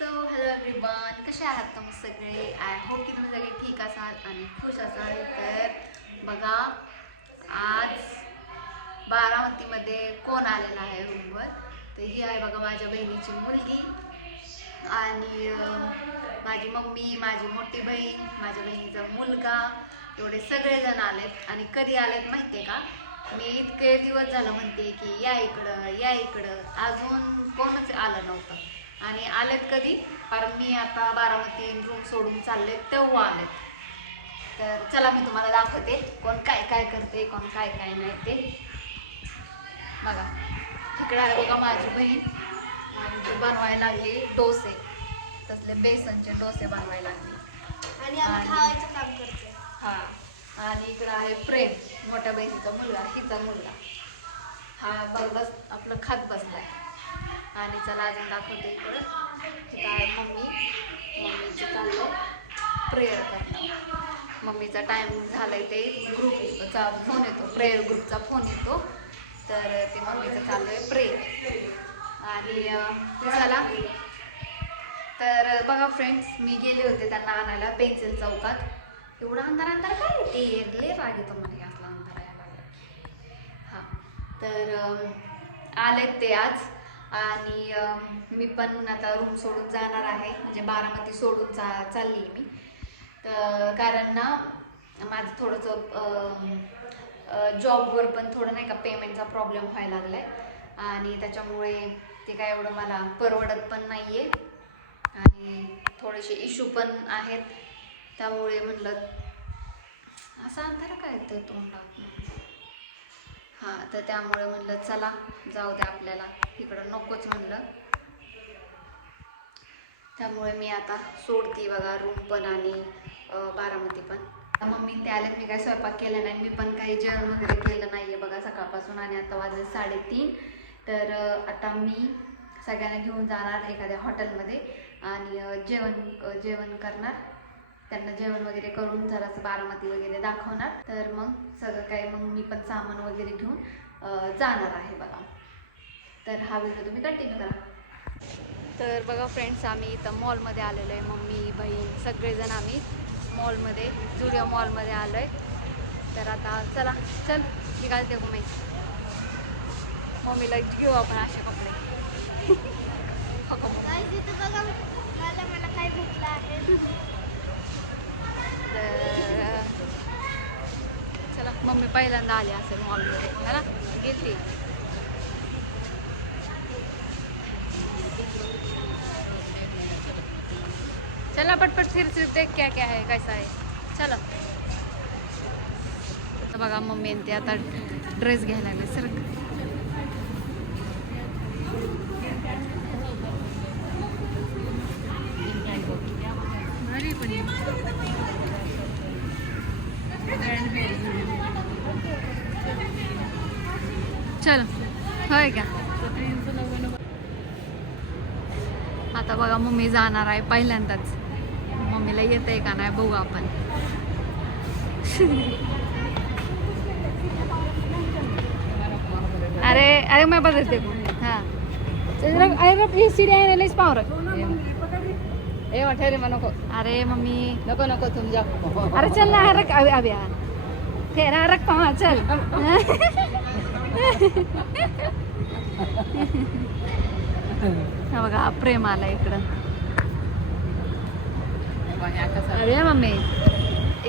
So hello everyone कसे आहात तुम्ही सगळे? आय होप की तुम्ही सगळे ठीक असाल आणि खुश असाल. तर बघा आज बारामतीमध्ये कोण आलेला आहे रूमवर तर ही आहे बघा माझ्या बहिणीची मुलगी आणि माझी मम्मी माझी मोठी बहीण माझ्या बहिणीचा मुलगा. एवढे सगळेजण आलेत आणि कधी आलेत माहिती आहे का? मी इतके दिवस झालं म्हणते की या इकडं या इकडं. अजून कोणच आलं नव्हतं. आणि आलेत कधी? कारण मी आता बारामती रूम सोडून चालले तेव्हा आलेत. तर चला मी तुम्हाला दाखवते कोण काय काय करते कोण काय काय नाही ते. बघा इकडे आहे बघा माझी बहीण. आणि ती बनवायला लागली डोसे. तसले बेसनचे डोसे बनवायला लागली. आणि खावायचं काम करतोय. हा. आणि इकडं आहे प्रेम मोठ्या बहिणीचा मुलगा हिचा मुलगा. हा बघ बस आपलं खात बसलाय. आणि चला अजून दाखवते इकडं. काय मम्मी? मम्मीचं चाललं प्रेयर करणं मम्मीचा टाइम झालाय ते ग्रुपचा फोन येतो. प्रेयर ग्रुपचा फोन येतो. तर ते मम्मीचं चाललं आहे प्रेयर आणि ते चला. तर बघा फ्रेंड्स मी गेले होते त्यांना आणायला पेन्सिल चौकात. एवढा अंधार अंधार काय ते? येतले राग येतो मला यातला अंधार यायला. हां. तर आलेत ते आज. आणि मी पण आता रूम सोडून जाणार आहे. म्हणजे बारामती सोडून चा चालली मी. तर कारण ना माझं थोडंसं जॉबवर पण थोडं नाही का पेमेंटचा प्रॉब्लेम व्हायला लागला आहे आणि त्याच्यामुळे ते काय एवढं मला परवडत पण नाही आहे आणि थोडेसे इश्यू पण आहेत. त्यामुळे म्हटलं असा अंधार काय येतोय तोंडात हां तर त्यामुळे म्हणलं चला जाऊ द्या आपल्याला. इकडं नकोच म्हणलं. त्यामुळे मी आता सोडते बघा रूम पण आणि बारामती पण. मम्मी ते आल्यात मी काय स्वयंपाक केला नाही मी पण काही जेवण वगैरे केलं नाही आहे बघा सकाळपासून आणि आता वाजले साडेतीन. तर आता मी सगळ्यांना घेऊन जाणार एखाद्या हॉटेलमध्ये आणि जेवण जेवण करणार. त्यांना जेवण वगैरे करून जरासं बारामती वगैरे दाखवणार. तर मग सगळं काही मग मी पण सामान वगैरे घेऊन जाणार आहे बघा. तर हा व्हिडिओ तुम्ही कंटिन्यू करा. तर बघा फ्रेंड्स आम्ही इथं मॉलमध्ये आलेलो आहे. मम्मी बहीण सगळेजण आम्ही मॉलमध्ये जुडिओ मॉलमध्ये आलो आहे तर आता चला चल निघालते मम्मी मम्मीला घेऊ आपण असे कपडे. बघा मला मला काय भेटलं आहे. तर चला मम्मी पहिल्यांदा आली असेल मॉलमध्ये है ना? गेली चला पटपट फिर फिर देख क्या क्या है कैसा है? चला. बघा मम्मी आणि ते आता ड्रेस घ्यायला लागले. सर भारी पण चल होय का? आता बघा मम्मी जाणार आहे पहिल्यांदाच. मम्मीला येत आहे का नाही बघू आपण. अरे अरे मैं बदलते को हाँ. अरे ये सीढ़ी आहे ना पाव रख ए वाटे रे नको. अरे मम्मी. नको नको तुम जाओ अरे चल ना रख. अभी अभी यार तेरा रख चल. हा प्रेम अरे मम्मी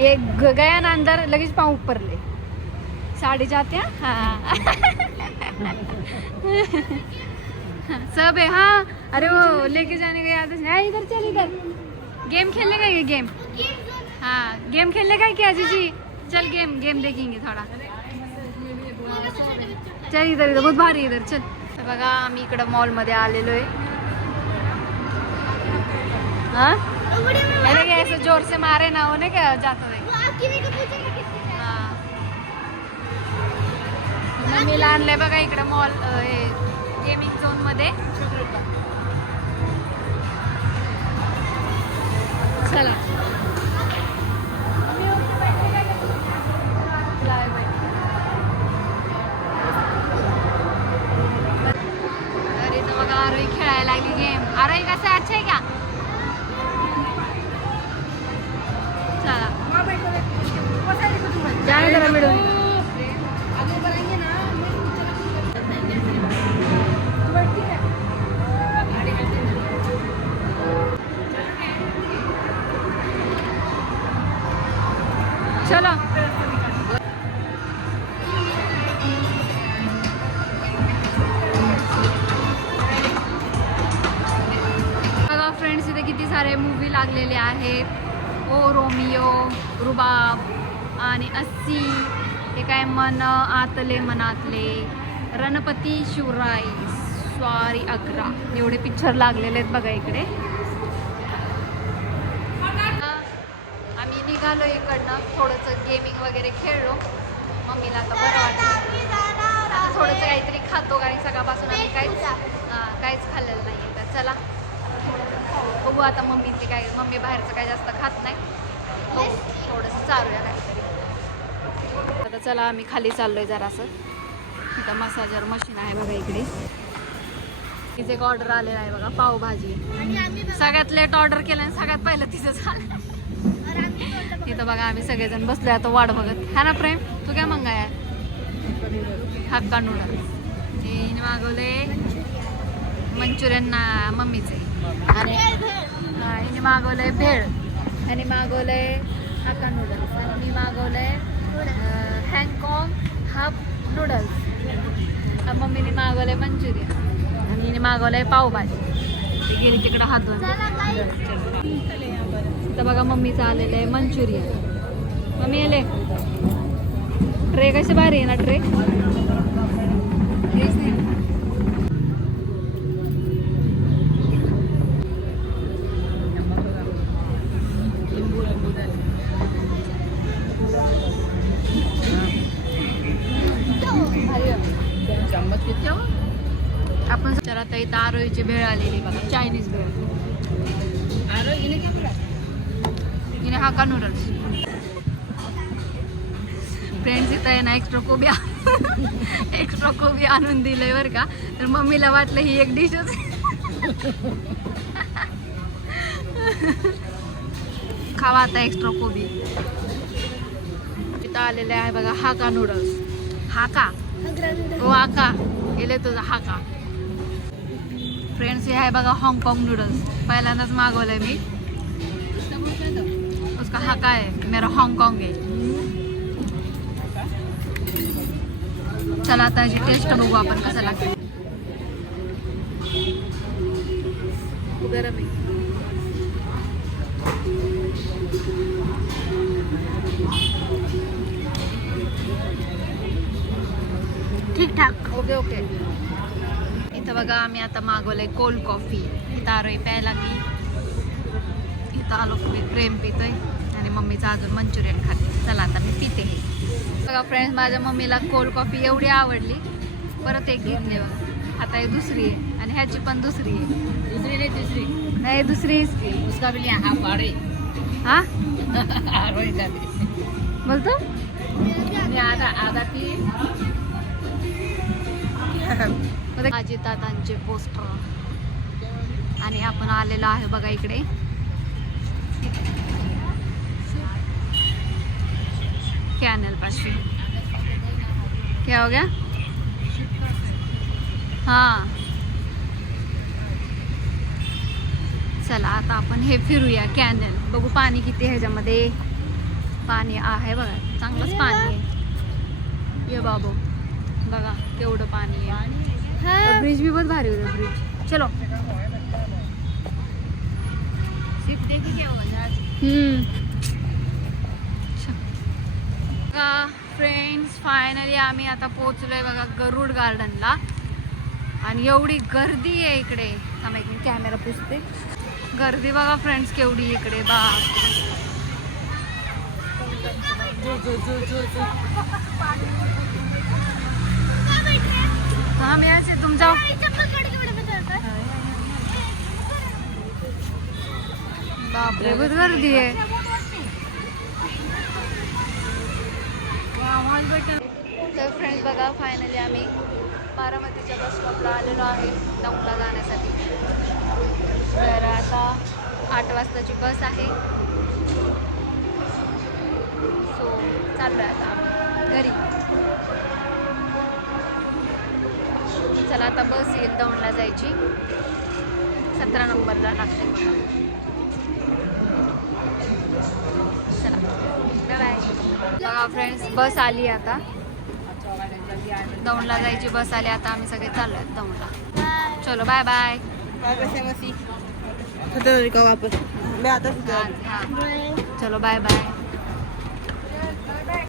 एक गया ना अंदर लगेच ऊपर ले साड़ी जाते हैं सब है हाँ अरे वो लेके जाने याद है इधर चल इधर गेम खेलने का ये गेम हाँ गेम खेलने का क्या जीजी चल गेम गेम देखेंगे थोडा चल इधर इधर बहुत भारी इधर चल। तर बघा आम्ही इकडं मॉलमध्ये आलेलो आहे. हाँ? अरे क्या ऐसे जोर से मारे ना हो नाही जाता है. मी मम्मीला आणलंय बघा इकडं मॉल हे गेमिंग झोनमध्ये. चला. आरोही खेळायला लागली गेम आरोही कसं अच्छा आहे का? चला. मिळून. आहेत. ओ रोमियो रुबाब आणि अस्सी. हे काय मन आतले मनातले. रणपती शिवराय. स्वारी अकरा. एवढे पिक्चर लागलेले आहेत बघा इकडे. आम्ही निघालो इकडनं. थोडंसं गेमिंग वगैरे खेळलो. मम्मीला आता बरं वाटलं. थोडंसं काहीतरी खातो कारण सकाळपासून आम्ही काहीच हां काहीच खाल्लेलं नाही आहे तर चला थोडंसं खाऊ. बघू आता मम्मीचे काय मम्मी बाहेरचं काही जास्त खात नाही. बघू थोडंसं चालूया काहीतरी. आता चला आम्ही खाली चाललोय जरासं. इथं मसाजर मशीन आहे बघा इकडे. तिचे एक ऑर्डर आलेला आहे बघा पावभाजी. सगळ्यात लेट ऑर्डर केलं आणि सगळ्यात पहिलं तिचं झालं. बोललो बघा. इथं बघा आम्ही सगळेजण बसलोय आता वाट बघत. हा ना प्रेम? तू काय मंगाय? हक्का नूडल्स हिने मागवले. मंचुरियन ना मम्मीचे. आणि हिने मागवलंय भेळ. आणि मागवलंय हक्का नूडल्स आणि मी मागवलंय हँगकॉंग हाफ नूडल्स मम्मीने मागवलंय मंचुरियन. आणि हिने मागवलंय पावभाजी. ती गेली तिकडं हात धुवून तर बघा मम्मीचं आलेलं आहे मंचुरियन. मम्मी आले? ट्रे कसे भारी आहे ना ट्रे? आरोईची भेळ आलेली बघा चायनीज भेळ. हिने हाका नूडल्स फ्रेंड्स इथं आहे ना एक्स्ट्रा कोबी एक्स्ट्रा कोबी आणून दिलंय बरं का? तर मम्मीला वाटलं ही एक डिशच खावा आता एक्स्ट्रा कोबी. इथं आलेले आहे बघा हाका नूडल्स हाका? हो ओ आका गेले तुझा हाका. फ्रेंड्स हे आहे बघा हाँगकाँग नूडल्स पहिल्यांदाच मागवलंय मी. उसका हाका है मेरा हाँगकाँग है चला आता याची टेस्ट बघू आपण कसं लागतं. गरम आहे. ठीक ठाक. Okay okay. इथं बघा आम्ही आता मागवलंय कोल्ड कॉफी इथं आरोही प्यायला मी इथं आलो मी प्रेम पितोय आणि मम्मीचं अजून मंचुरियन खाते. चला आता मी पिते हे. बघा फ्रेंड्स माझ्या मम्मीला कोल्ड कॉफी एवढी आवडली. परत एक घेतली बघा आता ही दुसरी आहे आणि ह्याची पण दुसरी आहे. दूसरी नहीं तीसरी. नाही दुसरी. की उसका भी हाँ पाड़े. हा? का बोलतो? आधा आधा की माझी दादांचे पोस्टर आणि आपण आलेलो आहे बघा इकडे. कॅनल पाशी. क्या हो गया? हां. चला आता आपण हे फिरूया कॅनल बघू पाणी किती ह्याच्यामध्ये. पाणी आहे बघा. चांगलंच पाणी आहे. ये बाबू. बघा केवढं पाणी आहे. ब्रिज भी बहुत भारी ब्रिज चलो. देखे क्या होगा जहाज बघा फ्रेंड्स फायनली आम्ही आता पोचलोय बघा गरुड गार्डनला आणि एवढी गर्दी आहे इकडे. थांबा एक मी कॅमेरा पुसते. गर्दी बघा फ्रेंड्स केवढी इकडे बा जो जो जो जो जो हा मी यायचे तुमच्या बापरे बहुत गर्दी आहे. तर फ्रेंड्स बघा फायनली आम्ही बारामतीच्या बस स्टॉपला आलेलो आहे दौंडला जाण्यासाठी. तर आता आठ वाजताची बस आहे. सो चाललो आहे आता घरी. चला आता बस येईल दौंडला जायची. सतरा नंबरला लागते चला. बाय बघा फ्रेंड्स बस आली आता. दौंडला जायची बस आली आता आम्ही सगळे चाललो आहेत दौंडला. चलो बाय बाय वापस? मैं आता। चलो बाय बाय